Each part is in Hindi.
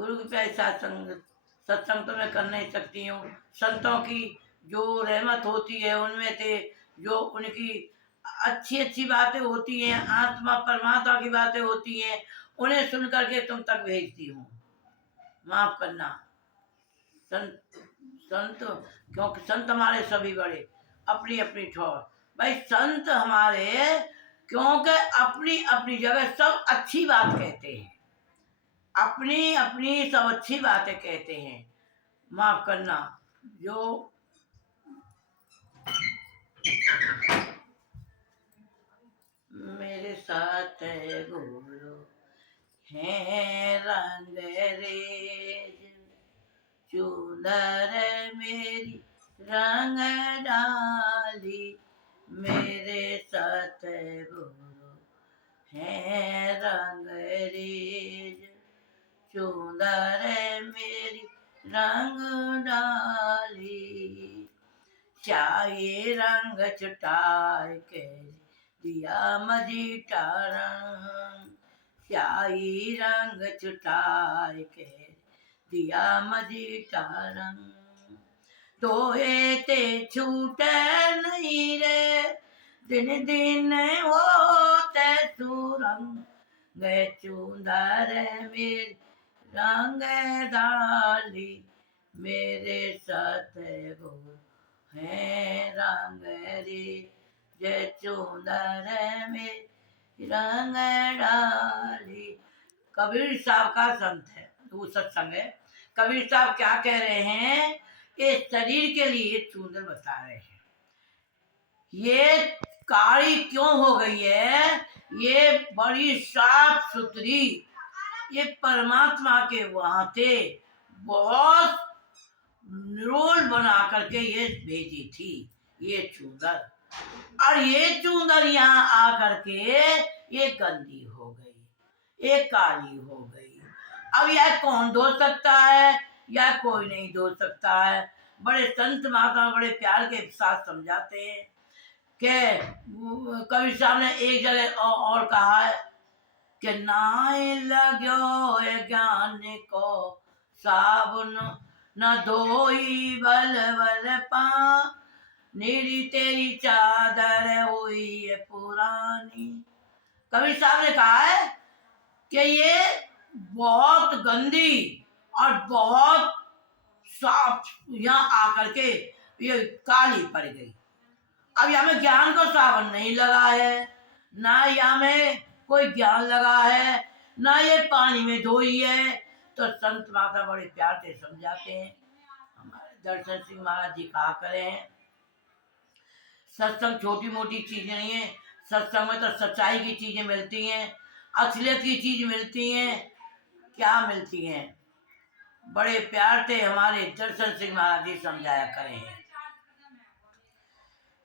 गुरु के प्यारे सत्संग सत्संग तो मैं कर नहीं सकती हूँ। संतों की जो रहमत होती है उनमें से जो उनकी अच्छी अच्छी बातें होती हैं, आत्मा परमात्मा की बातें होती हैं, उन्हें सुन करके तुम तक भेजती हूँ। माफ करना संत संत, क्योंकि संत हमारे सभी बड़े अपनी अपनी ठोर। भाई संत हमारे क्योंकि अपनी अपनी जगह सब अच्छी बात कहते हैं, अपनी अपनी सब अच्छी बातें कहते हैं। माफ करना जो मेरे साथ है गुरु है रंग रेज, चूनर मेरी रंग डाली, मेरे साथ गुरु है रंग रेज, चूनर मेरी रंग डाली, चाहे रंग चटाई के दिया मजीठा रंग, स्याही रंग चटाई के दिया मजीठा रंग, तोहे ते छूटे नहीं रे, दिन दिन होते सुरंग, गए चूंदर मेरी रंग डाली, मेरे साथ गुरु है रंग रे, जय चूंदर में रंग डाली। कबीर साहब का संत है, वो सत्संग है। कबीर साहब क्या कह रहे हैं, ये शरीर के लिए चूंदर बता रहे हैं। ये काली क्यों हो गई है, ये बड़ी साफ सुथरी, ये परमात्मा के वहां थे बहुत रोल बना करके ये भेजी थी ये चूंदर, और ये चूंदर यहाँ आकर के ये गंदी हो गई, ये काली हो गई। अब यह कौन धो सकता है, या कोई नहीं धो सकता है। बड़े संत महात्मा बड़े प्यार के साथ समझाते हैं कि कबीर साहब ने एक जगह और कहा है कि नाय लगो ज्ञान को साबुन, न धोई बल बल पा, नीरी तेरी चादर हुई है पुरानी। कबीर साहब ने कहा है कि ये बहुत गंदी और बहुत साफ यहाँ आकर के ये काली पड़ गई। अब यहाँ में ज्ञान का साबुन नहीं लगा है, ना यहाँ में कोई ज्ञान लगा है, ना ये पानी में धोई है। तो संत माता बड़े प्यार से समझाते हैं। हमारे दर्शन सिंह महाराज जी कहा करें, सत्संग छोटी मोटी चीज नहीं है, सत्संग में तो सच्चाई की चीजें मिलती हैं, असलियत की चीज मिलती हैं। क्या मिलती हैं, बड़े प्यार से हमारे दर्शन सिंह महाराज जी समझाया करें।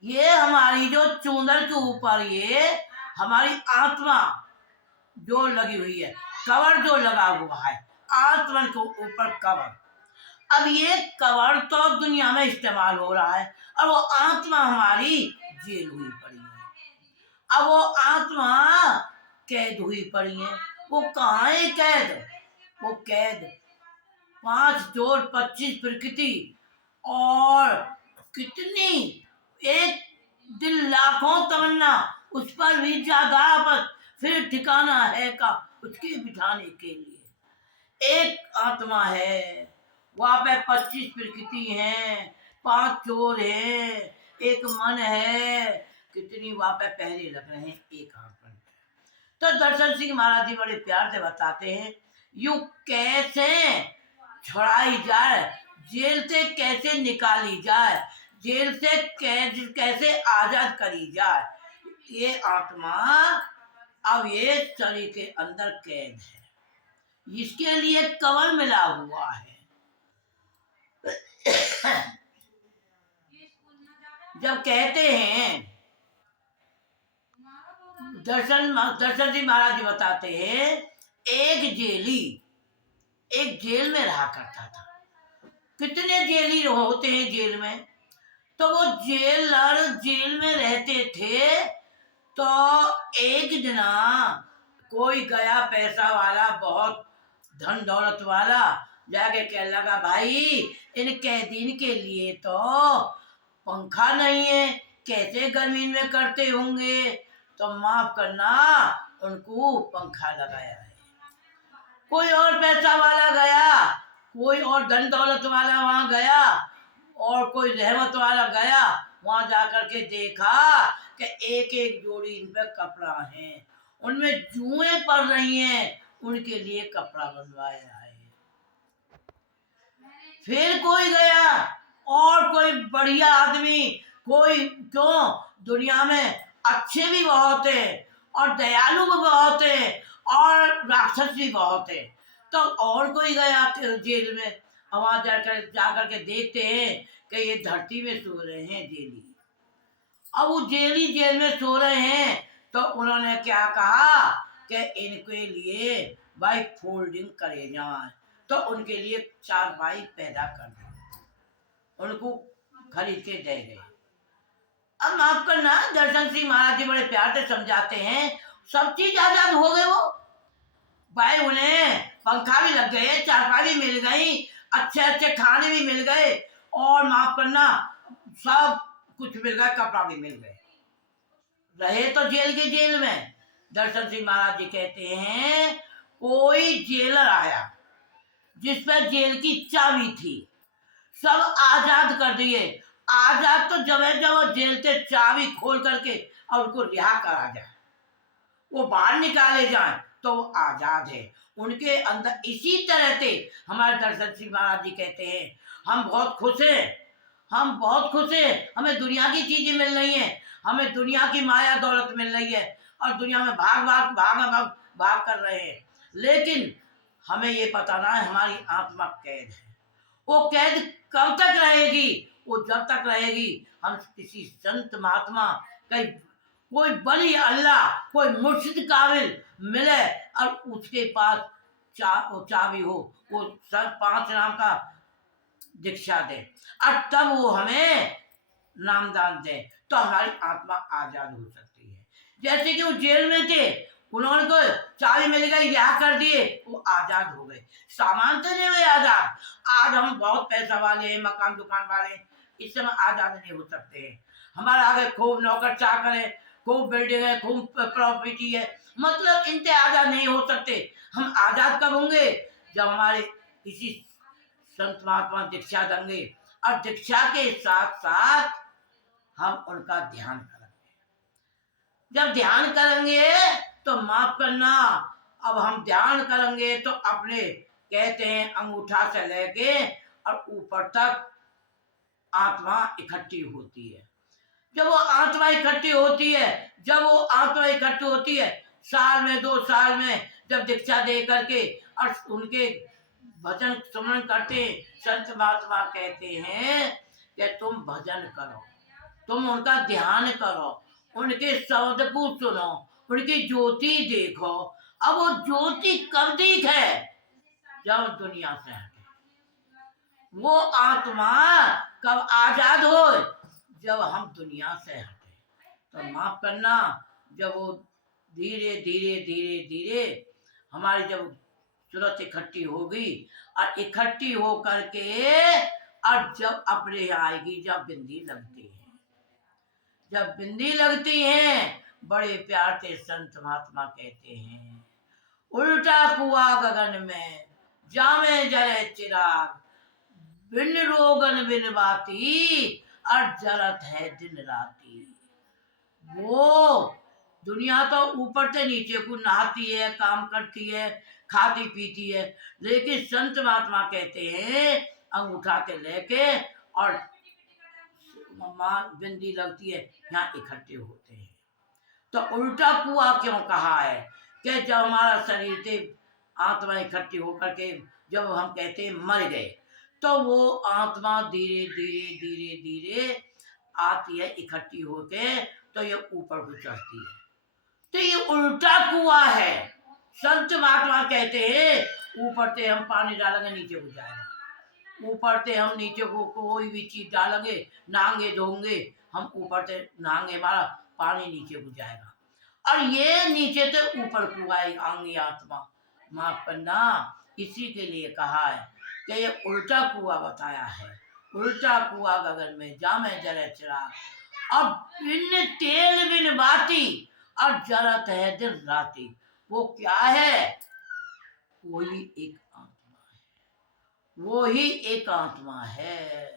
ये हमारी जो चूंदर के ऊपर ये हमारी आत्मा जो लगी हुई है, कवर जो लगा हुआ है आत्मा के ऊपर कवर, अब ये कवर तो दुनिया में इस्तेमाल हो रहा है और वो आत्मा हमारी जेल हुई पड़ी है। अब वो आत्मा कैद हुई पड़ी है। वो कहाँ है कैद, वो कैद 5 जोड़ 25 प्रकृति और कितनी एक दिल लाखों तमन्ना, उस पर भी ज्यादा बस फिर ठिकाना है का उसके बिठाने के लिए एक आत्मा है। वहां पे 25 प्रकृति हैं, 5 चोर है, एक मन है, कितनी वहां पे पहरे लग रहे हैं एक आत्मा। तो दर्शन सिंह महाराज जी बड़े प्यार से बताते हैं यू कैसे छुड़ाई जाए, जेल से कैसे निकाली जाए, जेल से कैसे आजाद करी जाए। ये आत्मा अब ये शरीर के अंदर कैद है, इसके लिए कवर मिला हुआ है। जब कहते हैं दर्शन जी महाराज जी बताते हैं, एक जेली एक जेल में रहा करता था। कितने जेली होते हैं जेल में, तो वो जेलर जेल में रहते थे। तो एक जना कोई गया पैसा वाला बहुत धन दौलत वाला जाके कहने लगा, भाई इन कैदीन के लिए तो पंखा नहीं है, कैसे गर्मी में करते होंगे, तो माफ करना उनको पंखा लगाया है। कोई और पैसा वाला गया, कोई और धन दौलत वाला वहां गया, और कोई रहमत वाला गया, वहां जाकर के देखा कि एक एक जोड़ी इन पे कपड़ा है, उनमें जुएं पड़ रही हैं, उनके लिए कपड़ा बनवाया है। फिर कोई गया, और कोई बढ़िया आदमी, कोई क्यों, दुनिया में अच्छे भी बहुत है और दयालु भी बहुत है और राक्षस भी बहुत है। तो और कोई गया जेल में, वहां जाकर के देखते हैं कि ये धरती में सो रहे हैं जेली। अब वो जेली जेल में सो रहे हैं, तो उन्होंने क्या कहा कि इनके लिए भाई फोल्डिंग करे जाए, तो उनके लिए चारपाई पैदा कर दी, उनको खरीद के दे गए। अब माफ करना, दर्शन सिंह महाराज जी बड़े प्यार से समझाते हैं, सब चीज आजाद हो गए वो भाई, उन्हें पंखा भी लग गए, चारपाई भी मिल गई, अच्छे अच्छे खाने भी मिल गए, और माफ करना सब कुछ मिल गया, कपड़ा भी मिल गए। रहे तो जेल के जेल में। दर्शन सिंह महाराज जी कहते हैं, कोई जेलर आया जिस पर जेल की चाबी थी, सब आजाद कर दिए। आजाद तो जब है जब वो जेल से चाबी खोल करके और उनको रिहा करा जाए, वो बाहर निकाले जाए, तो वो आजाद है। उनके अंदर इसी तरह से हमारे दर्शन सिंह महाराज जी कहते हैं, हम बहुत खुश हैं, हम बहुत खुश हैं, हमें दुनिया की चीजें मिल रही हैं, हमें दुनिया की माया दौलत मिल रही है, और दुनिया में भाग भाग भाग भाग भाग कर रहे हैं, लेकिन हमें ये पता ना है हमारी आत्मा कैद है। वो कैद कब तक रहेगी? वो जब तक रहेगी हम किसी संत महात्मा, कहीं कोई बड़ी अल्लाह, कोई मुर्शिद काबिल मिले और उसके पास चाबी हो, वो सब 5 नाम का दीक्षा दे, और तब वो हमें नामदान दे, तो हमारी आत्मा आजाद हो सकती है। जैसे कि वो जेल में थे, उन्होंने को चाबी मिल गई, रिहा कर दिए, वो आजाद हो गए। सामान तो नहीं हुए आजाद। आज हम बहुत पैसा वाले हैं, मकान दुकान वाले हैं, इस समय आजाद नहीं हो सकते हैं। हमारे आगे खूब नौकर चाकर है, खूब बिल्डिंग है, खूब प्रॉपर्टी है, मतलब इनसे आजाद नहीं हो सकते। हम आजाद कब होंगे? जब हमारे किसी संत महात्मा दीक्षा देंगे, और दीक्षा के साथ साथ हम उनका ध्यान करेंगे। जब ध्यान करेंगे तो माफ करना, अब हम ध्यान करेंगे तो अपने कहते हैं अंगूठा से लेके और ऊपर तक आत्मा इकट्ठी होती है। जब वो आत्मा इकट्ठी होती है, जब वो आत्मा इकट्ठी होती है, साल में 2 साल में जब दीक्षा दे करके और उनके भजन सुमन करते हैं, संत महात्मा कहते हैं कि तुम भजन करो, तुम उनका ध्यान करो, उनके शब्द को सुनो, उनकी ज्योति देखो। अब वो ज्योति कब दिखे? जब दुनिया से हटे। वो आत्मा कब आजाद हो? जब हम दुनिया से हटे। तो माफ करना, जब वो धीरे धीरे धीरे धीरे हमारी जब सूरत इकट्ठी होगी, और इकट्ठी हो करके और जब अपने यहाँ आएगी, जब बिंदी लगती है, जब बिंदी लगती है, बड़े प्यार से संत महात्मा कहते हैं, उल्टा कुआं गगन में जामे जले चिराग, बिन रोगन बिन बाती और जरत है दिन राती। वो दुनिया तो ऊपर से नीचे को नहाती है, काम करती है, खाती पीती है, लेकिन संत महात्मा कहते हैं अंगूठा के लेके और बिंदी लगती है, यहाँ इकट्ठे होते हैं। तो उल्टा कुआं क्यों कहा है? कि जब हमारा शरीर से आत्मा इकट्ठी होकर के जब हम कहते हैं मर गए, तो वो आत्मा धीरे धीरे धीरे धीरे आती है इकट्ठी होके, तो ये ऊपर को चढ़ती है। तो ये उल्टा कुआं है। संत महात्मा कहते हैं ऊपर से हम पानी डालेंगे नीचे को जाएगा, ऊपर से हम नीचे को कोई भी चीज डालेंगे, नहाएंगे धोएंगे, हम ऊपर से नहाएंगे, हमारा पानी नीचे को जाएगा, और ये नीचे से ऊपर को आएंगी आत्मा। माफ करना, इसी के लिए कहा है कि ये उल्टा कुआं बताया है। उल्टा कुआं गगन में जामे जरे चिराग, अब बिन तेल बिन बाती, और जरत है दिन राती। वो क्या है? वही एक आत्मा है, वो ही एक आत्मा है।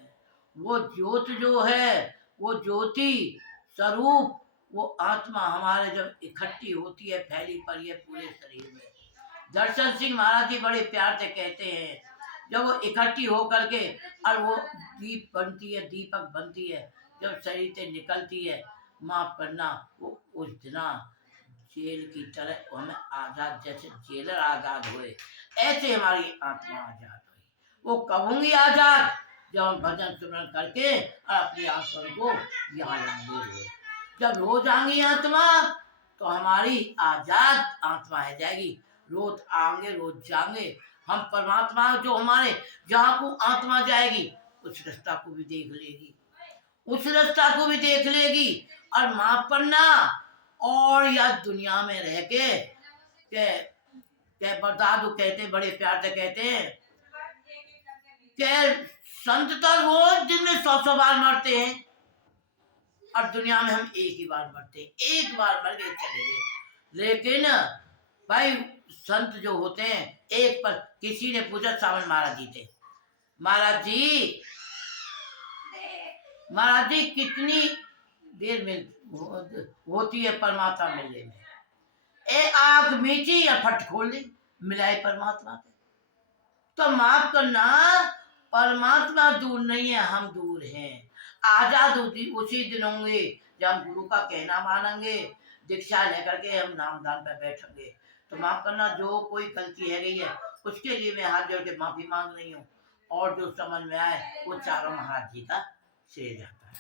वो ज्योत जो है, वो ज्योति स्वरूप, वो आत्मा हमारे जब इकट्ठी होती है, फैली पड़ी है पूरे शरीर में। दर्शन सिंह महाराज जी बड़े प्यार से कहते हैं, जब वो इकट्ठी होकर के और वो दीप बनती है, दीपक बनती है, जब शरीर से निकलती है, माफ करना, वो उस दिना जेल की तरह हमें आजाद, जैसे जेलर आजाद हुए, ऐसे हमारी आत्मा आजाद हुई। वो कब होंगी आजाद? जब हम भजन सुमरन करके और अपनी आत्मा को यहाँ लाएंगे रोज। जब रोज आएंगी आत्मा, तो हमारी आजाद आत्मा है जाएगी। रोज आएंगे, रोज जाएंगे हम। परमात्मा जो हमारे जहाँ को आत्मा जाएगी, उस रास्ता को भी देख लेगी, उस रास्ता को भी देख लेगी। और माफ करना, और या दुनिया में रह के बरदादू कहते, बड़े प्यार से कहते हैं कि संत तो रोज दिन में 100 बार मरते हैं, और दुनिया में हम एक ही बार मरते हैं, एक बार मर गए चले गए। लेकिन भाई संत जो होते हैं, एक पर किसी ने पूछा, सावन महाराज जी थे, महाराज जी कितनी देर में होती है परमात्मा मिलने में? एक आंख मीची या फट खोल ली, मिलाए परमात्मा के। तो माफ करना, परमात्मा दूर नहीं है, हम दूर हैं। आजाद उसी दिन होंगे जब हम गुरु का कहना मानेंगे, दीक्षा लेकर के हम नामदान पर बैठेंगे। तो माफ करना, जो कोई गलती है गई है, उसके लिए मैं हाथ जोड़ के माफी मांग रही हूँ। और जो समझ में आए वो चारों महाराज जी का श्रेय जाता है।